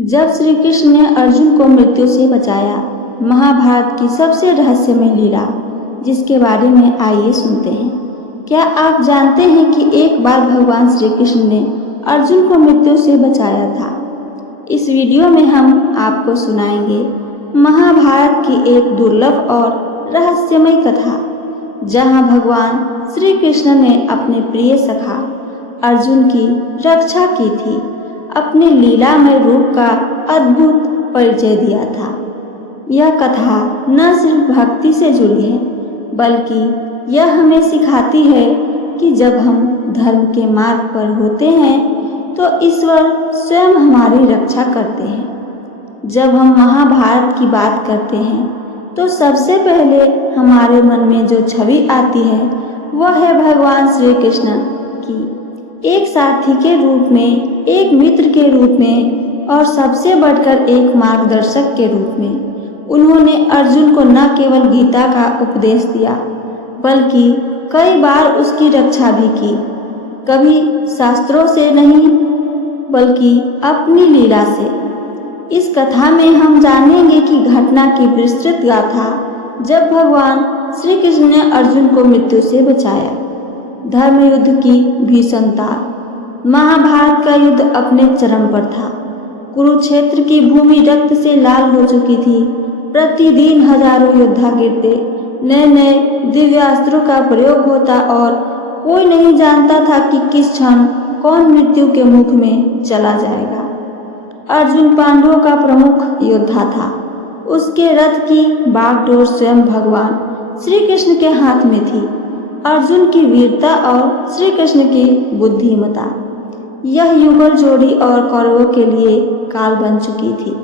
जब श्री कृष्ण ने अर्जुन को मृत्यु से बचाया, महाभारत की सबसे रहस्यमय लीला जिसके बारे में आइए सुनते हैं। क्या आप जानते हैं कि एक बार भगवान श्री कृष्ण ने अर्जुन को मृत्यु से बचाया था? इस वीडियो में हम आपको सुनाएंगे महाभारत की एक दुर्लभ और रहस्यमय कथा, जहां भगवान श्री कृष्ण ने अपने प्रिय सखा अर्जुन की रक्षा की थी, अपने लीलामय रूप का अद्भुत परिचय दिया था। यह कथा न सिर्फ भक्ति से जुड़ी है, बल्कि यह हमें सिखाती है कि जब हम धर्म के मार्ग पर होते हैं तो ईश्वर स्वयं हमारी रक्षा करते हैं। जब हम महाभारत की बात करते हैं तो सबसे पहले हमारे मन में जो छवि आती है वह है भगवान श्री कृष्ण की, एक साथी के रूप में, एक मित्र के रूप में और सबसे बढ़कर एक मार्गदर्शक के रूप में। उन्होंने अर्जुन को न केवल गीता का उपदेश दिया, बल्कि कई बार उसकी रक्षा भी की, कभी शास्त्रों से नहीं बल्कि अपनी लीला से। इस कथा में हम जानेंगे कि घटना की विस्तृत गाथा, जब भगवान श्री कृष्ण ने अर्जुन को मृत्यु से बचाया, धर्म युद्ध की भीषणता। महाभारत का युद्ध अपने चरम पर था। कुरुक्षेत्र की भूमि रक्त से लाल हो चुकी थी। प्रतिदिन हजारों योद्धा गिरते, नए नए दिव्यास्त्रों का प्रयोग होता और कोई नहीं जानता था कि किस क्षण कौन मृत्यु के मुख में चला जाएगा। अर्जुन पांडवों का प्रमुख योद्धा था। उसके रथ की बागडोर स्वयं भगवान श्री कृष्ण के हाथ में थी। अर्जुन की वीरता और श्री कृष्ण की बुद्धिमत्ता, यह युगल जोड़ी और कौरवों के लिए काल बन चुकी थी।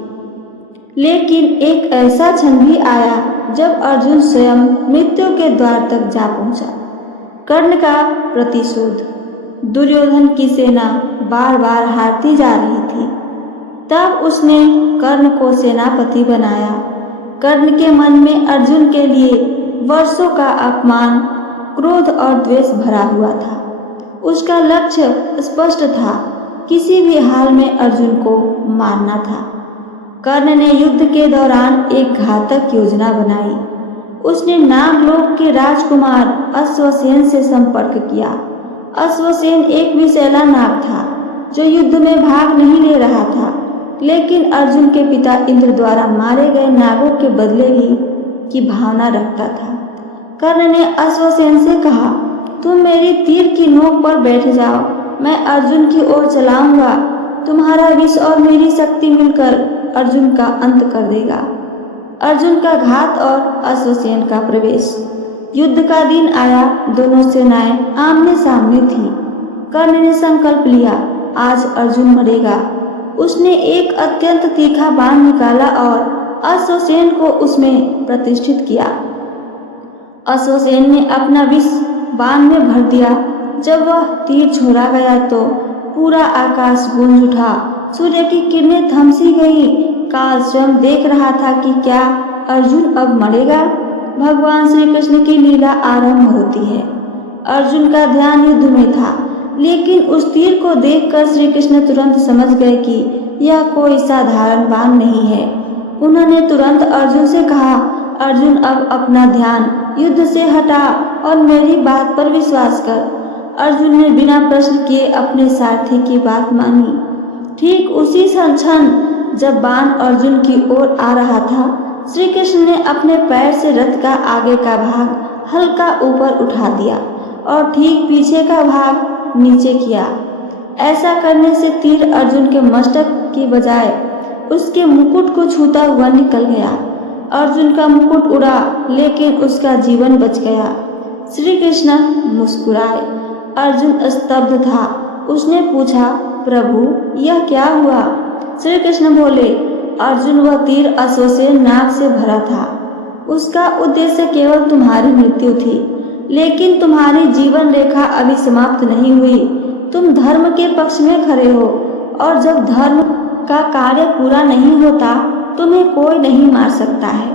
लेकिन एक ऐसा क्षण भी आया जब अर्जुन स्वयं मृत्यु के द्वार तक जा पहुंचा। कर्ण का प्रतिशोध। दुर्योधन की सेना बार बार हारती जा रही थी। तब उसने कर्ण को सेनापति बनाया। कर्ण के मन में अर्जुन के लिए वर्षों का अपमान, क्रोध और द्वेष भरा हुआ था। उसका लक्ष्य स्पष्ट था, किसी भी हाल में अर्जुन को मारना था। कर्ण ने युद्ध के दौरान एक घातक योजना बनाई। उसने नागलोक के राजकुमार अश्वसेन से संपर्क किया। अश्वसेन एक विषैला नाग था जो युद्ध में भाग नहीं ले रहा था, लेकिन अर्जुन के पिता इंद्र द्वारा मारे गए नागों के बदले की भावना रखता था। कर्ण ने अश्वसेन से कहा, तुम मेरी तीर की नोक पर बैठ जाओ, मैं अर्जुन की ओर चलाऊंगा। तुम्हारा विष और मेरी शक्ति मिलकर अर्जुन का अंत कर देगा। अर्जुन का घात और अश्वसेन का प्रवेश। युद्ध का दिन आया। दोनों सेनाएं आमने सामने थीं। कर्ण ने संकल्प लिया, आज अर्जुन मरेगा। उसने एक अत्यंत तीखा बाण निकाला और अश्वसेन को उसमें प्रतिष्ठित किया। अश्वसेन ने अपना विष बाण में भर दिया। जब वह तीर छोड़ा गया तो पूरा आकाश गूंज उठा। सूर्य की किरणें थमसी गई। काल स्वयं देख रहा था कि क्या अर्जुन अब मरेगा। भगवान श्री कृष्ण की लीला आरंभ होती है। अर्जुन का ध्यान युद्ध में था, लेकिन उस तीर को देखकर श्री कृष्ण तुरंत समझ गए कि यह कोई साधारण बाण नहीं है। उन्होंने तुरंत अर्जुन से कहा, अर्जुन अब अपना ध्यान युद्ध से हटा और मेरी बात पर विश्वास कर। अर्जुन ने बिना प्रश्न किए अपने सारथी की बात मानी। ठीक उसी क्षण जब बाण अर्जुन की ओर आ रहा था, श्री कृष्ण ने अपने पैर से रथ का आगे का भाग हल्का ऊपर उठा दिया और ठीक पीछे का भाग नीचे किया। ऐसा करने से तीर अर्जुन के मस्तक की बजाय उसके मुकुट को छूता हुआ निकल गया। अर्जुन का मुकुट उड़ा, लेकिन उसका जीवन बच गया। श्री कृष्ण मुस्कुराए। अर्जुन स्तब्ध था। उसने पूछा, प्रभु यह क्या हुआ? श्री कृष्ण बोले, अर्जुन, वह तीर अश्वसेन नाग से भरा था। उसका उद्देश्य केवल तुम्हारी मृत्यु थी, लेकिन तुम्हारी जीवन रेखा अभी समाप्त नहीं हुई। तुम धर्म के पक्ष में खड़े हो, और जब धर्म का कार्य पूरा नहीं होता तुम्हें कोई नहीं मार सकता है।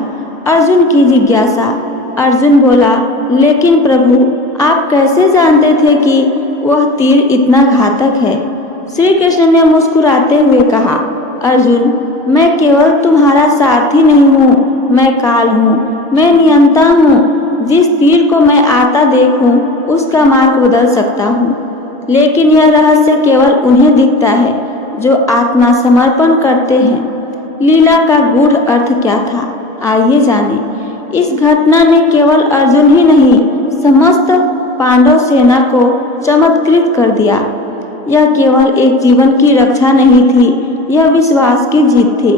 अर्जुन की जिज्ञासा। अर्जुन बोला, लेकिन प्रभु आप कैसे जानते थे कि वह तीर इतना घातक है? श्री कृष्ण ने मुस्कुराते हुए कहा, अर्जुन, मैं केवल तुम्हारा साथी नहीं हूँ, मैं काल हूँ, मैं नियंता हूँ। जिस तीर को मैं आता देखूं उसका मार्ग बदल सकता हूँ। लेकिन यह रहस्य केवल उन्हें दिखता है जो आत्मा समर्पण करते हैं। लीला का गूढ़ अर्थ क्या था, आइए जानें। इस घटना ने केवल अर्जुन ही नहीं, समस्त पांडव सेना को चमत्कृत कर दिया। यह केवल एक जीवन की रक्षा नहीं थी, यह विश्वास की जीत थी।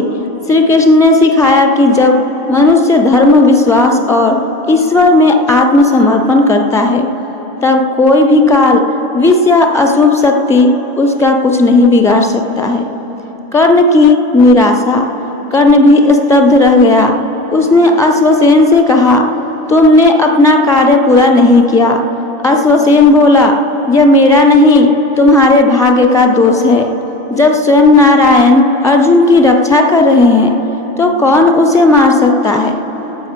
श्री कृष्ण ने सिखाया कि जब मनुष्य धर्म, विश्वास और ईश्वर में आत्मसमर्पण करता है तब कोई भी काल, विष या अशुभ शक्ति उसका कुछ नहीं बिगाड़ सकता है। कर्ण की निराशा। कर्ण भी स्तब्ध रह गया। उसने अश्वसेन से कहा, तुमने अपना कार्य पूरा नहीं किया। अश्वसेन बोला, यह मेरा नहीं, तुम्हारे भाग्य का दोष है। जब स्वयं नारायण अर्जुन की रक्षा कर रहे हैं तो कौन उसे मार सकता है।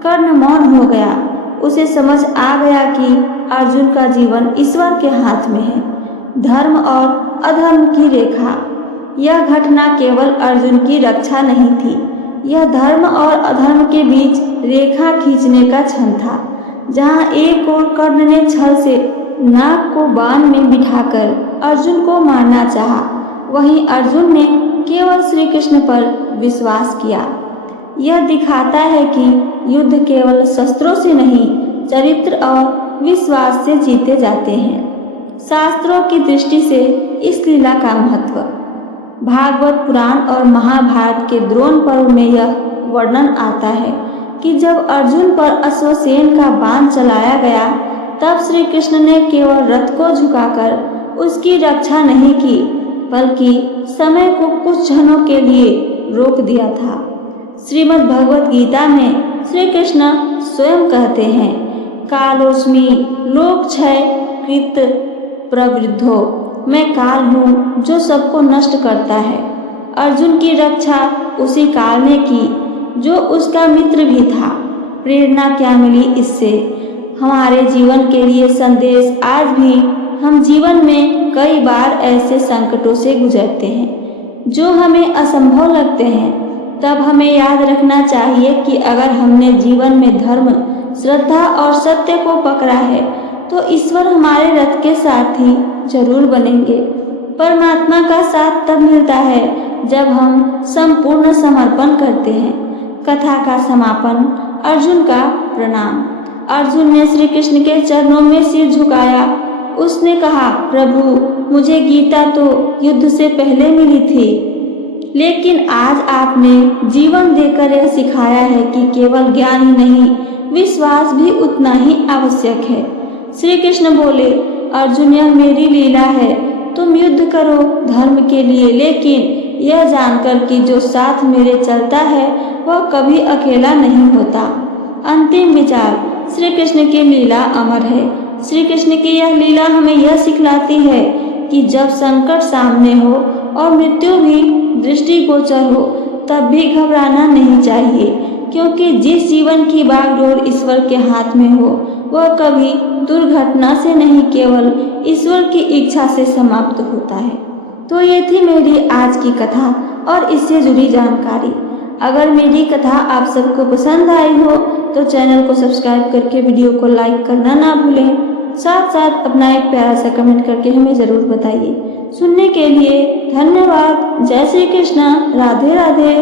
कर्ण मौन हो गया। उसे समझ आ गया कि अर्जुन का जीवन ईश्वर के हाथ में है, धर्म और अधर्म की रेखा। यह घटना केवल अर्जुन की रक्षा नहीं थी, यह धर्म और अधर्म के बीच रेखा खींचने का क्षण था। जहाँ एक ओर कर्ण ने छल से नाग को बाण में बिठाकर अर्जुन को मारना चाहा, वहीं अर्जुन ने केवल श्री कृष्ण पर विश्वास किया। यह दिखाता है कि युद्ध केवल शस्त्रों से नहीं, चरित्र और विश्वास से जीते जाते हैं। शास्त्रों की दृष्टि से इस लीला का महत्व। भागवत पुराण और महाभारत के द्रोण पर्व में यह वर्णन आता है कि जब अर्जुन पर अश्वसेन का बाण चलाया गया तब श्री कृष्ण ने केवल रथ को झुकाकर उसकी रक्षा नहीं की, बल्कि समय को कुछ क्षणों के लिए रोक दिया था। श्रीमद् भगवत गीता में श्री कृष्ण स्वयं कहते हैं, कालोस्मि लोकक्षय कृत प्रवृद्धो, मैं काल हूँ जो सबको नष्ट करता है। अर्जुन की रक्षा उसी काल ने की जो उसका मित्र भी था। प्रेरणा क्या मिली इससे? हमारे जीवन के लिए संदेश। आज भी हम जीवन में कई बार ऐसे संकटों से गुजरते हैं जो हमें असंभव लगते हैं। तब हमें याद रखना चाहिए कि अगर हमने जीवन में धर्म, श्रद्धा और सत्य को पकड़ा है तो ईश्वर हमारे रथ के साथी जरूर बनेंगे। परमात्मा का साथ तब मिलता है जब हम संपूर्ण समर्पण करते हैं। कथा का समापन। अर्जुन का प्रणाम। अर्जुन ने श्री कृष्ण के चरणों में सिर झुकाया। उसने कहा, प्रभु, मुझे गीता तो युद्ध से पहले मिली थी, लेकिन आज आपने जीवन देकर यह सिखाया है कि केवल ज्ञान ही नहीं, विश्वास भी उतना ही आवश्यक है। श्री कृष्ण बोले, अर्जुन, यह मेरी लीला है। तुम युद्ध करो धर्म के लिए, लेकिन यह जानकर कि जो साथ मेरे चलता है वह कभी अकेला नहीं होता। अंतिम विचार। श्री कृष्ण की लीला अमर है। श्री कृष्ण की यह लीला हमें यह सिखलाती है कि जब संकट सामने हो और मृत्यु भी दृष्टिगोचर हो तब भी घबराना नहीं चाहिए, क्योंकि जिस जीवन की बागडोर ईश्वर के हाथ में हो वह कभी दुर्घटना से नहीं, केवल ईश्वर की इच्छा से समाप्त होता है। तो ये थी मेरी आज की कथा और इससे जुड़ी जानकारी। अगर मेरी कथा आप सबको पसंद आई हो तो चैनल को सब्सक्राइब करके वीडियो को लाइक करना ना भूलें। साथ साथ अपना एक प्यारा सा कमेंट करके हमें ज़रूर बताइए। सुनने के लिए धन्यवाद। जय श्री कृष्ण। राधे राधे।